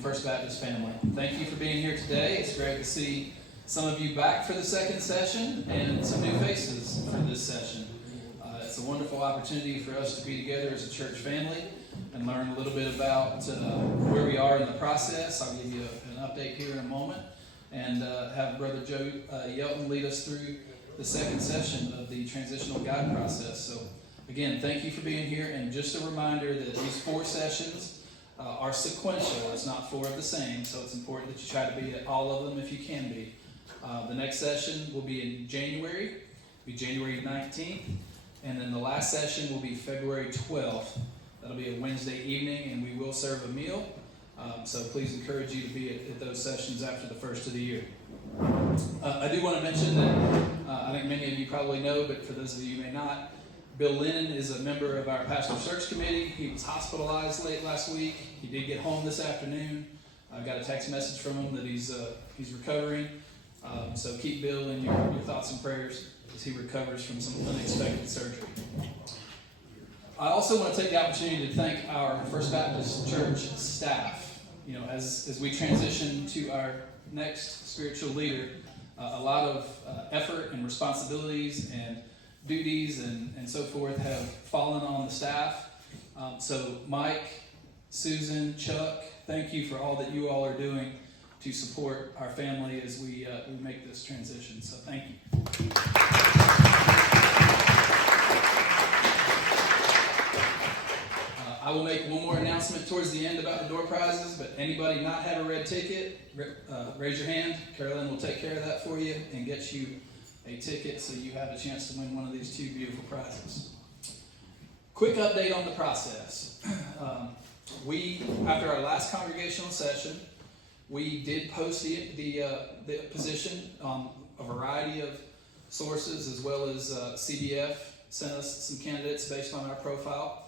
First Baptist family. Thank you for being here today. It's great to see some of you back for the second session and some new faces for this session. It's a wonderful opportunity for us to be together as a church family and learn a little bit about where we are in the process. I'll give you an update here in a moment and have Brother Joe Yelton lead us through the second session of the transitional guide process. So again, thank you for being here, and just a reminder that these 4 sessions are sequential. It's not 4 of the same, so it's important that you try to be at all of them if you can be. The next session will be in January, be January 19th, and then the last session will be February 12th. That'll be a Wednesday evening, and we will serve a meal. So please encourage you to be at those sessions after the first of the year. I do want to mention that I think many of you probably know, but for those of you who may not, Bill Lennon is a member of our Pastor Search Committee. He was hospitalized late last week. He did get home this afternoon. I got a text message from him that he's recovering. So keep Bill in your thoughts and prayers as he recovers from some unexpected surgery. I also want to take the opportunity to thank our First Baptist Church staff. You know, as we transition to our next spiritual leader, a lot of effort and responsibilities and duties and so forth have fallen on the staff. So Mike, Susan, Chuck, thank you for all that you all are doing to support our family as we make this transition. So thank you. I will make one more announcement towards the end about the door prizes, but anybody not have a red ticket, raise your hand. Carolyn will take care of that for you and get you a ticket so you have a chance to win one of these 2 beautiful prizes. Quick update on the process. After our last congregational session, we did post the position on a variety of sources, as well as CBF sent us some candidates based on our profile.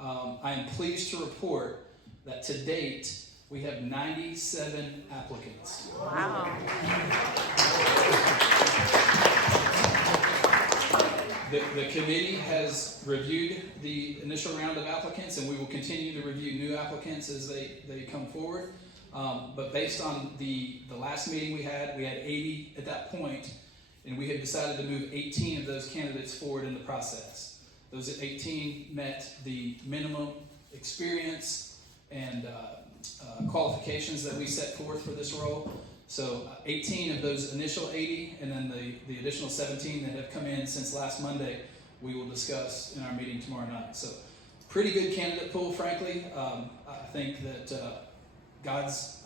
I am pleased to report that to date, we have 97 applicants. Wow. The committee has reviewed the initial round of applicants, and we will continue to review new applicants as they come forward. But based on the last meeting we had 80 at that point, and we had decided to move 18 of those candidates forward in the process. Those 18 met the minimum experience and qualifications that we set forth for this role. So 18 of those initial 80, and then the additional 17 that have come in since last Monday, we will discuss in our meeting tomorrow night. So pretty good candidate pool, frankly. I think that God's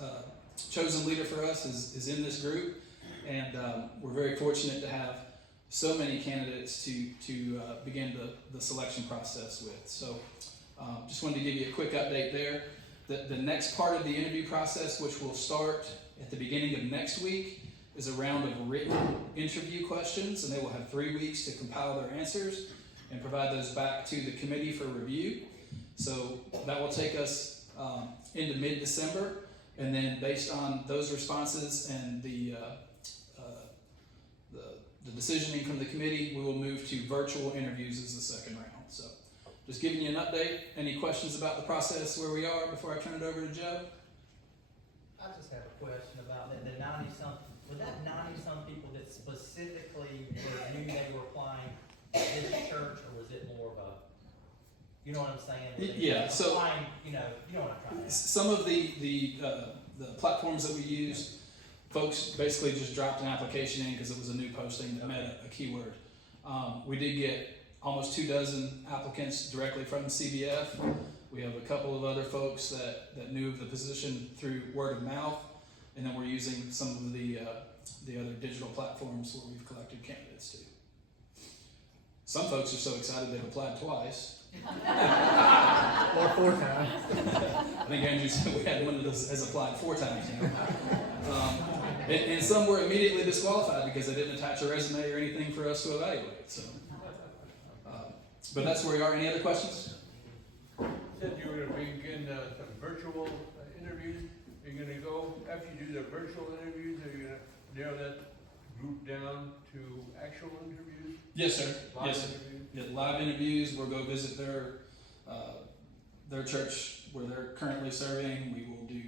chosen leader for us is in this group, and we're very fortunate to have so many candidates to begin the selection process with. So just wanted to give you a quick update there. The next part of the interview process, which will start at the beginning of next week, is a round of written interview questions, and they will have 3 weeks to compile their answers and provide those back to the committee for review. So that will take us into mid-December, and then based on those responses and the decisioning from the committee, we will move to virtual interviews as the second round. So just giving you an update. Any questions about the process, where we are, before I turn it over to Joe? I just have a question about the 90-some. Was that 90-some people that specifically knew they were applying to this church, or was it more of a, you know what I'm saying? Yeah. So applying, you know what I'm trying to say. Some of the platforms that we used, folks basically just dropped an application in because it was a new posting that met a keyword. We did get almost 24 applicants directly from the CBF. We have a couple of other folks that knew of the position through word of mouth, and then we're using some of the other digital platforms where we've collected candidates too. Some folks are so excited they've applied twice. Or 4 times. I think Andrew said we had one that has applied 4 times now. And some were immediately disqualified because they didn't attach a resume or anything for us to evaluate. So, but that's where we are. Any other questions? You said you were going to begin some virtual interviews. Are you going to go, after you do the virtual interviews, are you going to narrow that group down to actual interviews? Yes, sir. Live Yes, sir. interviews? Yeah, live interviews. We'll go visit their church where they're currently serving. We will do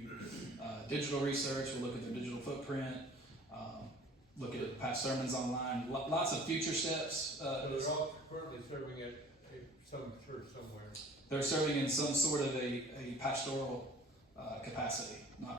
digital research. We'll look at their digital footprint, look at past sermons online. Lots of future steps. So they're all currently serving at some church somewhere. They're serving in some sort of a pastoral capacity, not